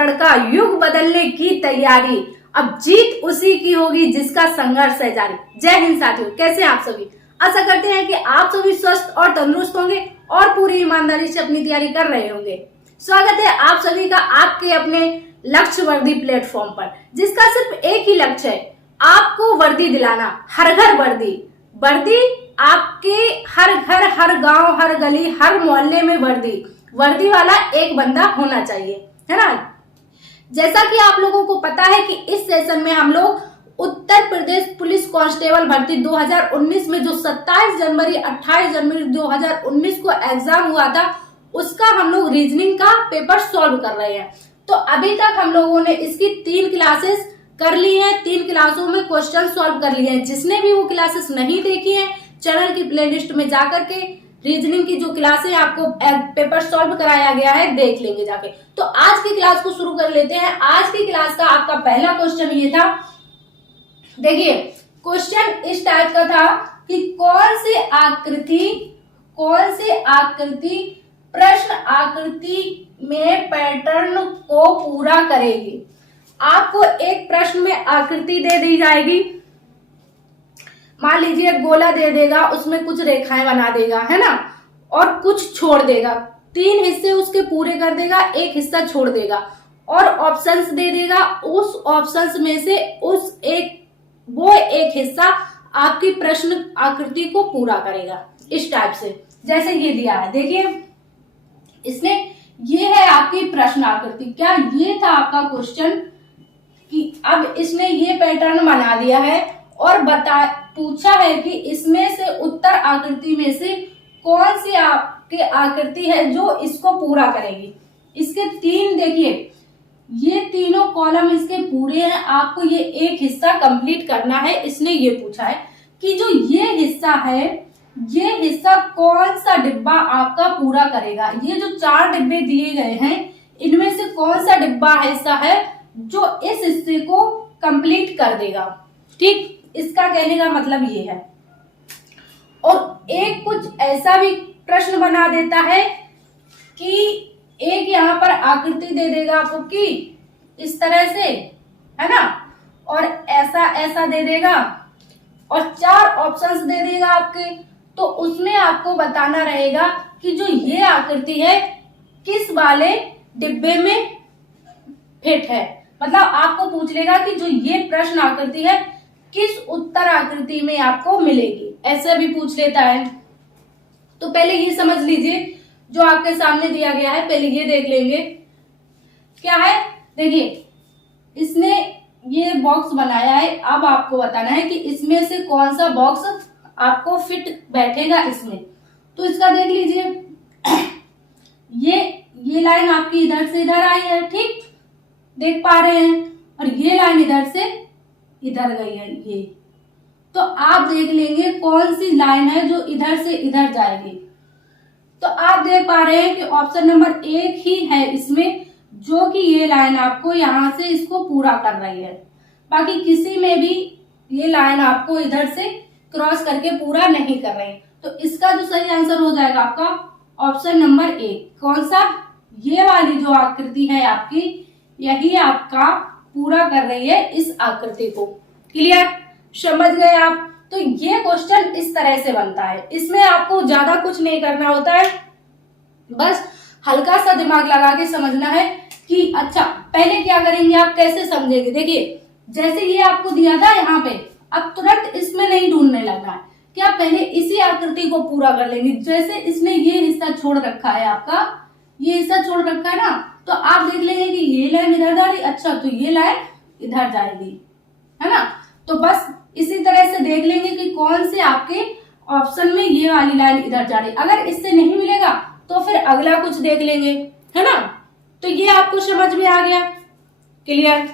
दृढ़ का युग बदलने की तैयारी, अब जीत उसी की होगी जिसका संघर्ष है जारी। जय हिंद साथियों, कैसे हैं आप सभी। आशा करते हैं कि आप सभी स्वस्थ और तंदुरुस्त होंगे और पूरी ईमानदारी से अपनी तैयारी कर रहे होंगे। स्वागत है आप सभी का आपके अपने लक्ष्य वर्दी प्लेटफॉर्म पर, जिसका सिर्फ एक ही लक्ष्य है, आपको वर्दी दिलाना। हर घर वर्दी, वर्दी आपके हर घर, हर गांव, हर गली, हर मोहल्ले में वर्दी वाला एक बंदा होना चाहिए, है ना। जैसा कि आप लोगों को पता है कि इस सेशन में हम लोग उत्तर प्रदेश पुलिस कांस्टेबल भर्ती 2019 में जो 27 जनवरी 28 जनवरी 2019 को एग्जाम हुआ था, उसका हम लोग रीजनिंग का पेपर सॉल्व कर रहे हैं। तो अभी तक हम लोगों ने इसकी 3 क्लासेस कर ली हैं, 3 क्लासों में क्वेश्चन सॉल्व कर लिए हैं। जिसने भी वो क्लासेस नहीं देखी हैं, चैनल की प्लेलिस्ट में जाकर के रीजनिंग की जो क्लासें आपको पेपर सॉल्व कराया गया है देख लेंगे जाके। तो आज की क्लास को शुरू कर लेते हैं। आज की क्लास का आपका पहला क्वेश्चन ये था, देखिए क्वेश्चन इस टाइप का था कि कौन सी आकृति प्रश्न आकृति में पैटर्न को पूरा करेगी। आपको एक प्रश्न में आकृति दे दी जाएगी, मान लीजिए गोला दे देगा, उसमें कुछ रेखाएं बना देगा, है ना, और कुछ छोड़ देगा। 3 हिस्से उसके पूरे कर देगा, एक हिस्सा छोड़ देगा और ऑप्शंस दे देगा। उस ऑप्शंस में से वो एक हिस्सा आपकी प्रश्न आकृति को पूरा करेगा। इस टाइप से जैसे ये दिया है, देखिए इसने, ये है आपकी प्रश्न आकृति। क्या ये था आपका क्वेश्चन कि अब इसने ये पैटर्न बना दिया है और पूछा है कि इसमें से उत्तर आकृति में से कौन सी आपकी आकृति है जो इसको पूरा करेगी। इसके 3 देखिए, ये तीनों कॉलम इसके पूरे हैं, आपको ये एक हिस्सा कंप्लीट करना है। इसने ये पूछा है कि जो ये हिस्सा है, ये हिस्सा कौन सा डिब्बा आपका पूरा करेगा। ये जो 4 डिब्बे दिए गए हैं, इनमें से कौन सा डिब्बा हिस्सा है जो इस हिस्से को कंप्लीट कर देगा। ठीक, इसका कहने का मतलब ये है। और एक कुछ ऐसा भी प्रश्न बना देता है कि एक यहाँ पर आकृति दे देगा आपको कि इस तरह से, है ना, और ऐसा दे देगा और 4 ऑप्शंस दे देगा आपके। तो उसमें आपको बताना रहेगा कि जो ये आकृति है किस वाले डिब्बे में फिट है। मतलब आपको पूछ लेगा कि जो ये प्रश्न आकृति है किस उत्तर आकृति में आपको मिलेगी, ऐसे भी पूछ लेता है। तो पहले ये समझ लीजिए जो आपके सामने दिया गया है, पहले ये देख लेंगे क्या है। देखिए इसने ये बॉक्स बनाया है, अब आपको बताना है कि इसमें से कौन सा बॉक्स आपको फिट बैठेगा इसमें। तो इसका देख लीजिए, ये लाइन आपकी इधर से इधर आई है, ठीक देख पा रहे हैं, और ये लाइन इधर से इधर गई है ये। तो आप देख लेंगे कौन सी लाइन है जो इधर से इधर जाएगी। तो आप देख पा रहे हैं कि ऑप्शन नंबर 1 ही है इसमें, जो कि ये लाइन आपको यहां से इसको पूरा कर रही है। बाकी किसी में भी ये लाइन आपको इधर से क्रॉस करके पूरा नहीं कर रही। तो इसका जो सही आंसर हो जाएगा आपका ऑप्शन नंबर 1। कौन सा, ये वाली जो आकृति है आपकी, यही आपका पूरा कर रही है इस आकृति को। क्लियर, समझ गए आप। तो ये क्वेश्चन इस तरह से बनता है, इसमें आपको ज्यादा कुछ नहीं करना होता है, बस हल्का सा दिमाग लगा के समझना है कि अच्छा पहले क्या करेंगे, आप कैसे समझेंगे। देखिए जैसे ये आपको दिया था यहाँ पे, अब तुरंत इसमें नहीं ढूंढने लगना है कि आप पहले इसी आकृति को पूरा कर लेंगे। जैसे इसने ये हिस्सा छोड़ रखा है, आपका ये हिस्सा छोड़ रखा है ना, तो आप देख लेंगे कि ये लाइन इधर जा रही, अच्छा तो ये लाइन इधर जाएगी, है ना। तो बस इसी तरह से देख लेंगे कि कौन से आपके ऑप्शन में ये वाली लाइन इधर जा रही। अगर इससे नहीं मिलेगा तो फिर अगला कुछ देख लेंगे, है ना। तो ये आपको समझ में आ गया, क्लियर।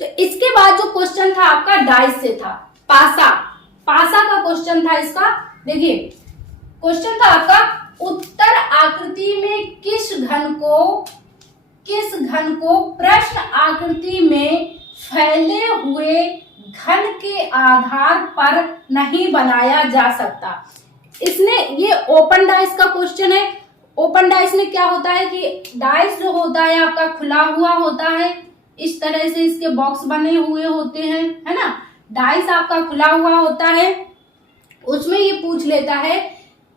तो इसके बाद जो क्वेश्चन था आपका डाइस से था, पासा का क्वेश्चन था इसका। देखिए क्वेश्चन था आपका, उत्तर आकृति में किस घन को प्रश्न आकृति में फैले हुए घन के आधार पर नहीं बनाया जा सकता। इसने, ये ओपन डाइस का क्वेश्चन है, ओपन डाइस में क्या होता है कि डाइस जो होता है आपका खुला हुआ होता है, इस तरह से इसके बॉक्स बने हुए होते हैं, है ना। डाइस आपका खुला हुआ होता है, उसमें ये पूछ लेता है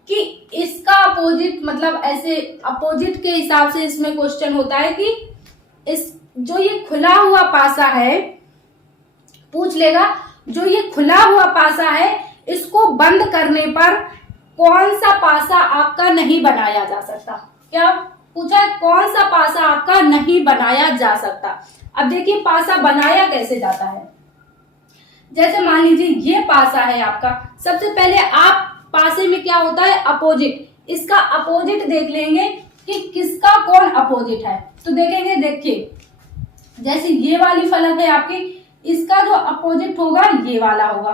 कि इसका अपोजिट, मतलब ऐसे अपोजिट के हिसाब से इसमें क्वेश्चन होता है कि इस जो ये खुला हुआ पासा है, पूछ लेगा जो ये खुला हुआ पासा है इसको बंद करने पर कौन सा पासा आपका नहीं बनाया जा सकता। क्या पूछा है? कौन सा पासा आपका नहीं बनाया जा सकता। अब देखिए पासा बनाया कैसे जाता है। जैसे मान लीजिए ये पासा है आपका, सबसे पहले आप पासे में क्या होता है अपोजिट, इसका अपोजिट देख लेंगे कि किसका कौन अपोजिट है। तो देखेंगे, देखिए जैसे ये वाली फलक है आपकी, इसका जो अपोजिट होगा ये वाला होगा।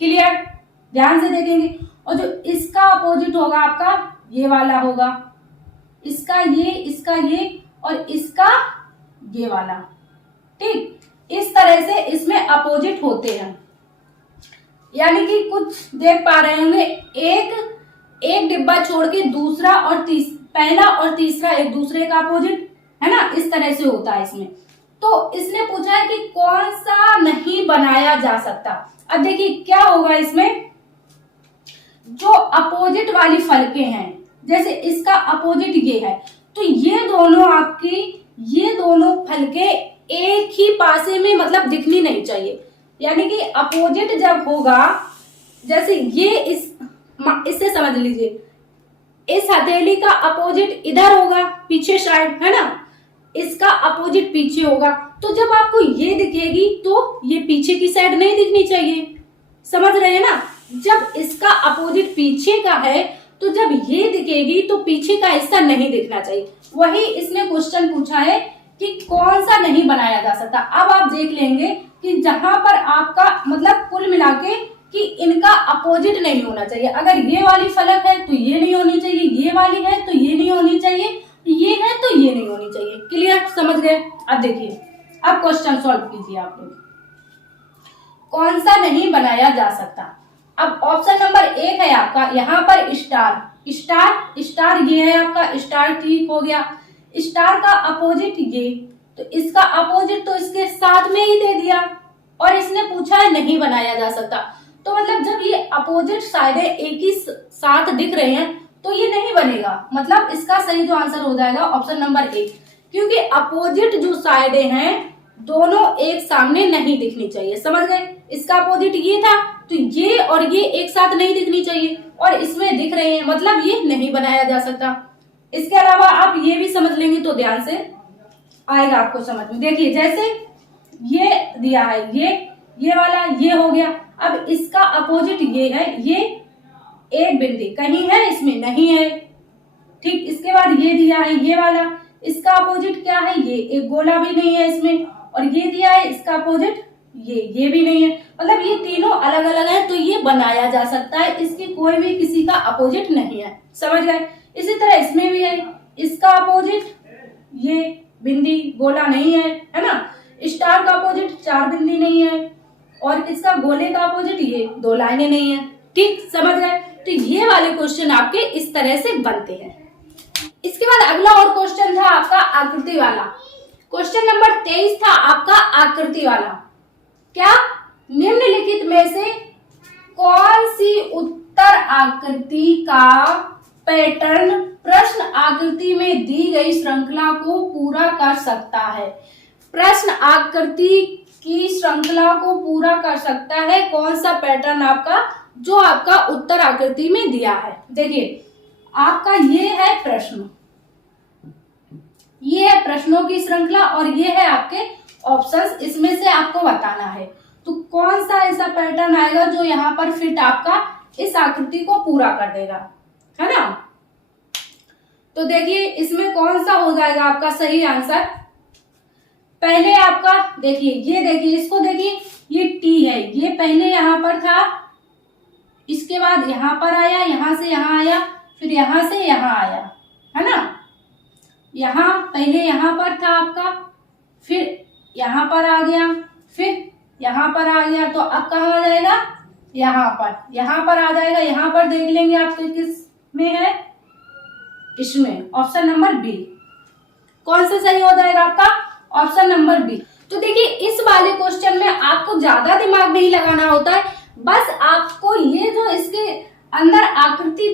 क्लियर? ध्यान से देखेंगे। और जो इसका अपोजिट होगा आपका ये वाला होगा, इसका ये और इसका ये वाला। ठीक, इस तरह से इसमें अपोजिट होते हैं। यानी कि कुछ देख पा रहे होंगे, एक डिब्बा छोड़ के दूसरा और पहला और तीसरा एक दूसरे का अपोजिट, है ना, इस तरह से होता है इसमें। तो इसने पूछा है कि कौन सा नहीं बनाया जा सकता। अब देखिए क्या होगा इसमें, जो अपोजिट वाली फलकें हैं, जैसे इसका अपोजिट ये है, तो ये दोनों फलकें एक ही पासे में मतलब दिखनी नहीं चाहिए। यानी कि अपोजिट जब होगा, जैसे ये इससे समझ लीजिए, इस हथेली का अपोजिट इधर होगा पीछे साइड, है ना, इसका अपोजिट पीछे होगा। तो जब आपको ये दिखेगी तो ये पीछे की साइड नहीं दिखनी चाहिए। समझ रहे हैं ना? जब इसका अपोजिट पीछे का है तो जब ये दिखेगी तो पीछे का हिस्सा नहीं दिखना चाहिए। वही इसने क्वेश्चन पूछा है कि कौन सा नहीं बनाया जा सकता। अब आप देख लेंगे कि जहां पर आपका मतलब कुल मिलाके कि इनका अपोजिट नहीं होना चाहिए। अगर ये वाली फलक है तो ये नहीं होनी चाहिए, ये वाली है तो ये नहीं होनी चाहिए, ये है तो ये नहीं होनी चाहिए। क्लियर? समझ गए? अब देखिए, अब क्वेश्चन सॉल्व कीजिए आप लोग। कौन सा नहीं बनाया जा सकता। अब ऑप्शन नंबर 1 है आपका, यहाँ पर स्टार ये है आपका स्टार, ठीक हो गया। स्टार का अपोजिट ये, तो इसका अपोजिट तो इसके साथ में ही दे दिया और इसने पूछा है नहीं बनाया जा सकता। तो मतलब जब ये अपोजिट साइडें एक ही साथ दिख रहे हैं तो ये नहीं बनेगा। मतलब इसका सही जो आंसर हो जाएगा ऑप्शन नंबर 1, क्योंकि अपोजिट जो साइडें हैं दोनों एक सामने नहीं दिखनी चाहिए। समझ गए? इसका अपोजिट ये था तो ये और ये एक साथ नहीं दिखनी चाहिए और इसमें दिख रहे हैं, मतलब ये नहीं बनाया जा सकता। इसके अलावा आप ये भी समझ लेंगे तो ध्यान से आएगा आपको समझ में। देखिए जैसे ये दिया है, ये वाला ये हो गया। अब इसका अपोजिट ये है, ये एक बिंदी कहीं है इसमें नहीं है। ठीक, इसके बाद ये दिया है ये वाला, इसका अपोजिट क्या है, ये एक गोला भी नहीं है इसमें। और ये दिया है इसका अपोजिट ये भी नहीं है। मतलब ये तीनों अलग अलग है तो ये बनाया जा सकता है, इसकी कोई भी किसी का अपोजिट नहीं है। समझ गए? इसी तरह इसमें भी है, इसका अपोजिट ये बिंदी गोला नहीं है ना। स्टार का अपोजिट 4 बिंदी नहीं है और इसका गोले का अपोजिट ये 2 लाइनें नहीं है। ठीक, समझ गए? तो ये वाले क्वेश्चन आपके इस तरह से बनते हैं। इसके बाद अगला और क्वेश्चन था आपका आकृति वाला। क्वेश्चन नंबर 23 था आपका आकृति वाला। क्या निम्नलिखित में से कौन सी उत्तर आकृति का पैटर्न प्रश्न आकृति में दी गई श्रृंखला को पूरा कर सकता है। प्रश्न आकृति की श्रृंखला को पूरा कर सकता है कौन सा पैटर्न आपका, जो आपका उत्तर आकृति में दिया है। देखिए आपका ये है प्रश्न, ये है प्रश्नों की श्रृंखला और ये है आपके ऑप्शंस, इसमें से आपको बताना है तो कौन सा ऐसा पैटर्न आएगा जो यहाँ पर फिट आपका इस आकृति को पूरा कर देगा, है ना। तो देखिए इसमें कौन सा हो जाएगा आपका सही आंसर। पहले आपका देखिए, ये देखिए, इसको देखिए, ये टी है, ये पहले यहाँ पर था, इसके बाद यहाँ पर आया, यहाँ से यहाँ आया, फिर यहाँ से यहाँ आया, है ना। यहाँ पहले यहाँ पर था आपका, फिर यहाँ पर आ गया, फिर यहाँ पर आ गया, तो अब कहाँ आ जाएगा, यहाँ पर आ जाएगा। यहाँ पर देख लेंगे आपके किस में है, इसमें, ऑप्शन नंबर बी। कौन सा सही हो जाएगा आपका? Option number B. तो देखिए इस वाले क्वेश्चन में आपको ज्यादा दिमाग नहीं लगाना होता है, बस आपको ये जो इसके अंदर आकृति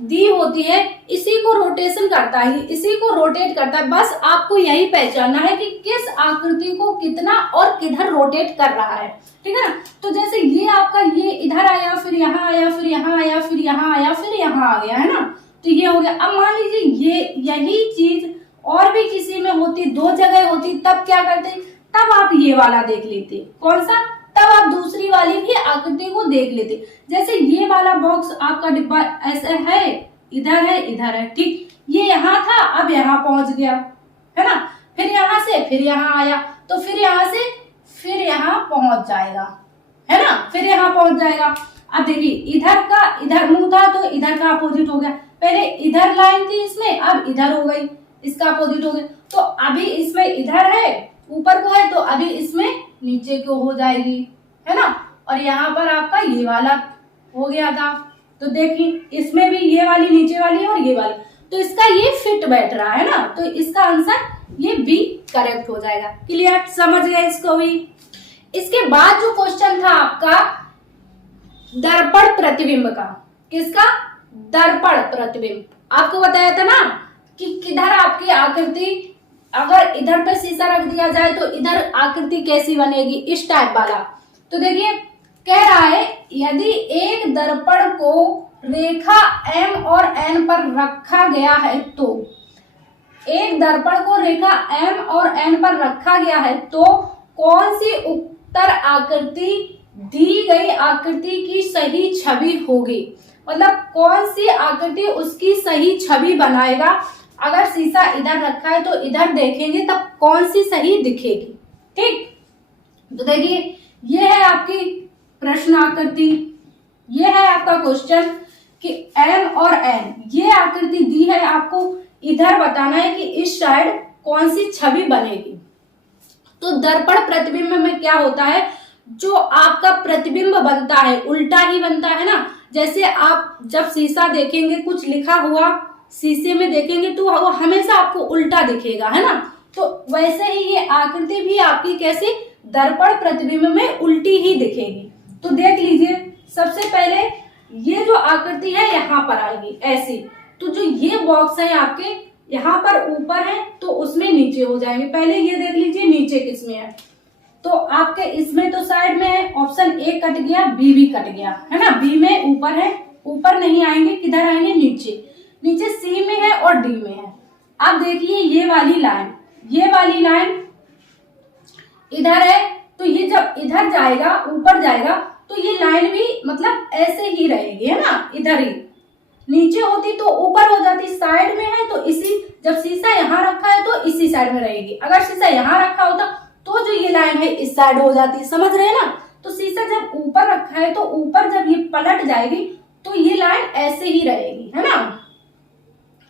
दी होती है इसी को रोटेशन करता है, इसी को रोटेट करता है। बस आपको यही पहचानना है कि किस आकृति को कितना और किधर रोटेट कर रहा है, ठीक है ना। तो जैसे ये आपका ये इधर आया, फिर यहाँ आया, फिर यहाँ आया, फिर यहाँ आया, फिर यहाँ आ गया, है ना। तो ये हो गया। अब मान लीजिए ये यही चीज और भी किसी में होती, दो जगह होती, तब क्या करते? तब आप ये वाला देख लेते। कौन सा? तब आप दूसरी वाली भी आकृति को देख लेते। जैसे ये वाला बॉक्स आपका डिब्बा ऐसा है, इधर है, इधर है, ठीक। ये यहाँ था, अब यहाँ पहुंच गया, है ना। फिर यहाँ से फिर यहाँ आया, तो फिर यहाँ से फिर यहाँ पहुंच जाएगा, है ना, फिर यहाँ पहुंच जाएगा। अब देखिए इधर का इधर मुंह था तो इधर का अपोजिट हो गया। पहले इधर लाइन थी इसमें, अब इधर हो गई, इसका अपोजिट हो गया। तो अभी इसमें इधर है, ऊपर को है, तो अभी इसमें नीचे को हो जाएगी, है ना। और यहाँ पर आपका ये वाला हो गया था, तो देखिए इसमें भी ये वाली नीचे वाली और ये वाली, तो इसका ये फिट बैठ रहा है ना। तो इसका आंसर ये बी करेक्ट हो जाएगा। क्लियर? समझ गए इसको भी। इसके बाद जो क्वेश्चन था आपका दर्पण प्रतिबिंब का। किसका? दर्पण प्रतिबिंब। आपको बताया था ना कि किधर आपकी आकृति, अगर इधर पे शीशा रख दिया जाए तो इधर आकृति कैसी बनेगी, इस टाइप वाला। तो देखिए कह रहा है यदि एक दर्पण को रेखा M और N पर रखा गया है, तो एक दर्पण को रेखा M और N पर रखा गया है तो कौन सी उत्तर आकृति दी गई आकृति की सही छवि होगी। मतलब कौन सी आकृति उसकी सही छवि बनाएगा। अगर शीशा इधर रखा है तो इधर देखेंगे तब कौन सी सही दिखेगी, ठीक। तो देखिए ये है आपकी प्रश्न आकृति, ये है आपका क्वेश्चन कि M और N ये आकृति दी है, आपको इधर बताना है कि इस साइड कौन सी छवि बनेगी। तो दर्पण प्रतिबिंब में क्या होता है, जो आपका प्रतिबिंब बनता है उल्टा ही बनता है ना। जैसे आप जब शीशा देखेंगे, कुछ लिखा हुआ शीशे में देखेंगे तो वो हमेशा आपको उल्टा दिखेगा, है ना। तो वैसे ही ये आकृति भी आपकी कैसे दर्पण प्रतिबिंब में उल्टी ही दिखेगी। तो देख लीजिए सबसे पहले ये जो आकृति है यहाँ पर आएगी ऐसी। तो जो ये बॉक्स है आपके यहाँ पर ऊपर है तो उसमें नीचे हो जाएंगे। पहले ये देख लीजिए नीचे किसमें है, तो आपके इसमें तो साइड में है, ऑप्शन ए कट गया, बी भी कट गया, है ना। बी में ऊपर है, ऊपर नहीं आएंगे, किधर आएंगे? नीचे। नीचे सी में है और डी में है। अब देखिए ये वाली लाइन, ये वाली लाइन इधर है, तो ये जब इधर जाएगा, ऊपर जाएगा, तो ये लाइन भी मतलब ऐसे ही रहेगी, है ना, इधर ही। नीचे होती तो ऊपर हो जाती, साइड में है तो इसी, जब शीशा यहाँ रखा है तो इसी साइड में रहेगी। अगर शीशा यहाँ रखा होता तो जो ये लाइन है इस साइड हो जाती, समझ रहे हैं ना। तो शीशा जब ऊपर रखा है तो ऊपर जब ये पलट जाएगी तो ये लाइन ऐसे ही रहेगी, है ना।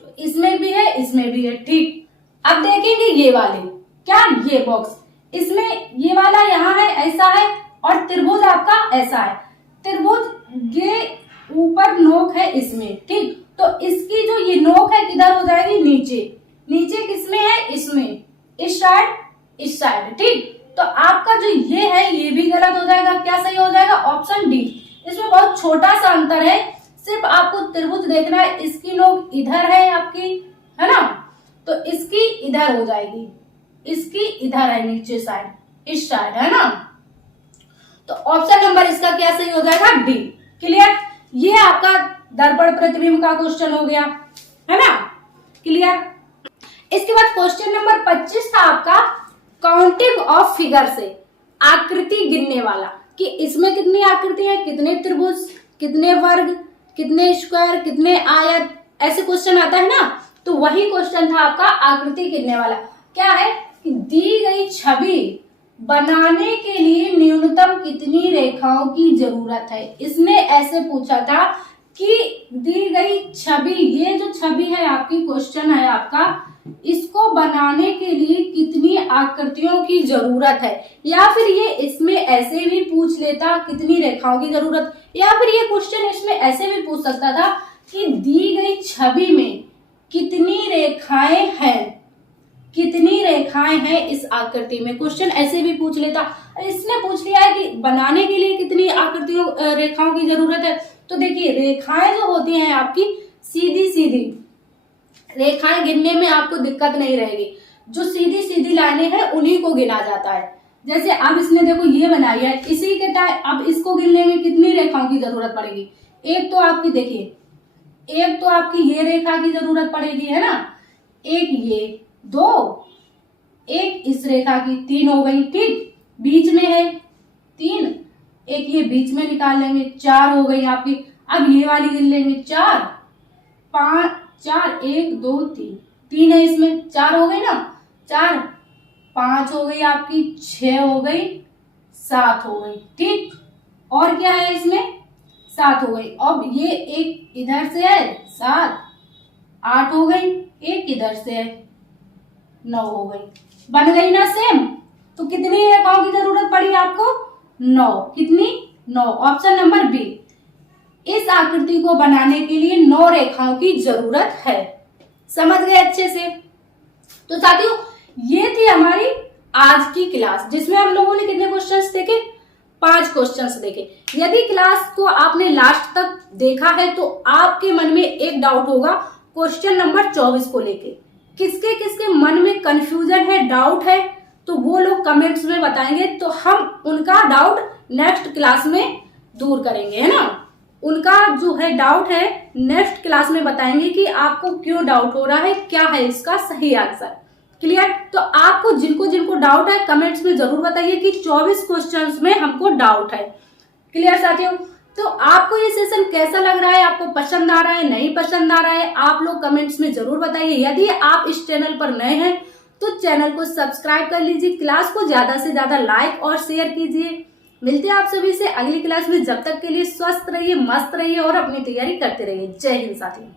तो इसमें भी है, इसमें भी है, ठीक। अब देखेंगे ये वाले, क्या ये बॉक्स, इसमें ये वाला यहाँ है, ऐसा है, और त्रिभुज आपका ऐसा है। त्रिभुज ये ऊपर नोक है इसमें, ठीक। तो इसकी जो ये नोक है किधर हो जाएगी? नीचे। नीचे किसमें है? इसमें, इस साइड, इस साइड, ठीक। तो आपका जो ये है ये भी गलत हो जाएगा। क्या सही हो जाएगा? Option D. इसमें बहुत छोटा सा अंतर है, सिर्फ आपको त्रिभुज देखना है। इसकी नोक इधर है आपकी, है ना, तो इसकी इधर हो जाएगी, इसकी इधर है नीचे साइड, इस साइड, है ना। तो ऑप्शन नंबर इसका क्या सही हो जाएगा? डी। क्लियर? ये आपका दर्पण प्रतिबिंब का क्वेश्चन हो गया, है ना। क्लियर? इसके बाद क्वेश्चन नंबर 25 था आपका काउंटिंग ऑफ फिगर से, आकृति गिनने वाला, कि इसमें कितनी आकृति है, कितने त्रिभुज, कितने वर्ग, कितने स्क्वायर, कितने आयत, ऐसे क्वेश्चन आता है ना। तो वही क्वेश्चन था आपका आकृति गिनने वाला। क्या है कि दी गई छवि बनाने के लिए न्यूनतम कितनी रेखाओं की जरूरत है। इसने ऐसे पूछा था कि दी गई छवि, ये जो छवि है आपकी, क्वेश्चन है आपका, इसको बनाने के लिए कितनी आकृतियों की जरूरत है। या फिर ये इसमें ऐसे भी पूछ लेता कितनी रेखाओं की जरूरत, या फिर ये क्वेश्चन इसमें ऐसे भी पूछ सकता था कि दी गई छवि में कितनी रेखाएं हैं, कितनी रेखाएं हैं इस आकृति में। क्वेश्चन ऐसे भी पूछ लेता, इसने पूछ लिया है कि बनाने के लिए कितनी आकृतियों रेखाओं की जरूरत है। तो देखिए रेखाएं जो होती हैं आपकी सीधी सीधी रेखाएं, गिनने में आपको दिक्कत नहीं रहेगी। जो सीधी सीधी लाइनें हैं उन्हीं को गिना जाता है। जैसे अब इसने देखो ये बनाई है, इसी के टाइप अब इसको गिनने में कितनी रेखाओं की जरूरत पड़ेगी। एक तो आपकी देखिए, एक तो आपकी ये रेखा की जरूरत पड़ेगी, है ना, एक ये, दो, एक इस रेखा की, तीन हो गई, ठीक, बीच में है तीन, एक ये बीच में निकाल लेंगे, चार हो गई आपकी। अब ये वाली गिन लेंगे, चार, पांच, चार, एक, दो, तीन, तीन है इसमें, चार हो गई ना, चार, पांच हो गई आपकी, छह हो गई, सात हो गई, ठीक, और क्या है इसमें, सात हो गई। अब ये एक इधर से है, सात, आठ हो गई, एक इधर से है, नौ हो गई, बन गई ना सेम। तो कितनी रेखाओं की जरूरत पड़ी आपको, नौ, कितनी, नौ, ऑप्शन नंबर बी। इस आकृति को बनाने के लिए 9 रेखाओं की जरूरत है। समझ गए अच्छे से। तो साथियों ये थी हमारी आज की क्लास, जिसमें हम लोगों ने कितने क्वेश्चंस देखे, 5 क्वेश्चंस देखे। यदि क्लास को आपने लास्ट तक देखा है तो आपके मन में एक डाउट होगा क्वेश्चन नंबर 24 को लेके। किसके किसके मन में कंफ्यूजन है, डाउट है, तो वो लोग कमेंट्स में बताएंगे, तो हम उनका डाउट नेक्स्ट क्लास में दूर करेंगे, है ना। उनका जो है डाउट है नेक्स्ट क्लास में बताएंगे कि आपको क्यों डाउट हो रहा है, क्या है इसका सही आंसर। क्लियर। तो आपको जिनको जिनको डाउट है कमेंट्स में जरूर बताइए कि 24 क्वेश्चंस में हमको डाउट है। क्लियर साथियों। तो आपको ये सेशन कैसा लग रहा है, आपको पसंद आ रहा है, नहीं पसंद आ रहा है, आप लोग कमेंट्स में जरूर बताइए। यदि आप इस चैनल पर नए हैं तो चैनल को सब्सक्राइब कर लीजिए, क्लास को ज्यादा से ज्यादा लाइक और शेयर कीजिए। मिलते हैं आप सभी से अगली क्लास में। जब तक के लिए स्वस्थ रहिए, मस्त रहिए और अपनी तैयारी करते रहिए। जय हिंद साथियों।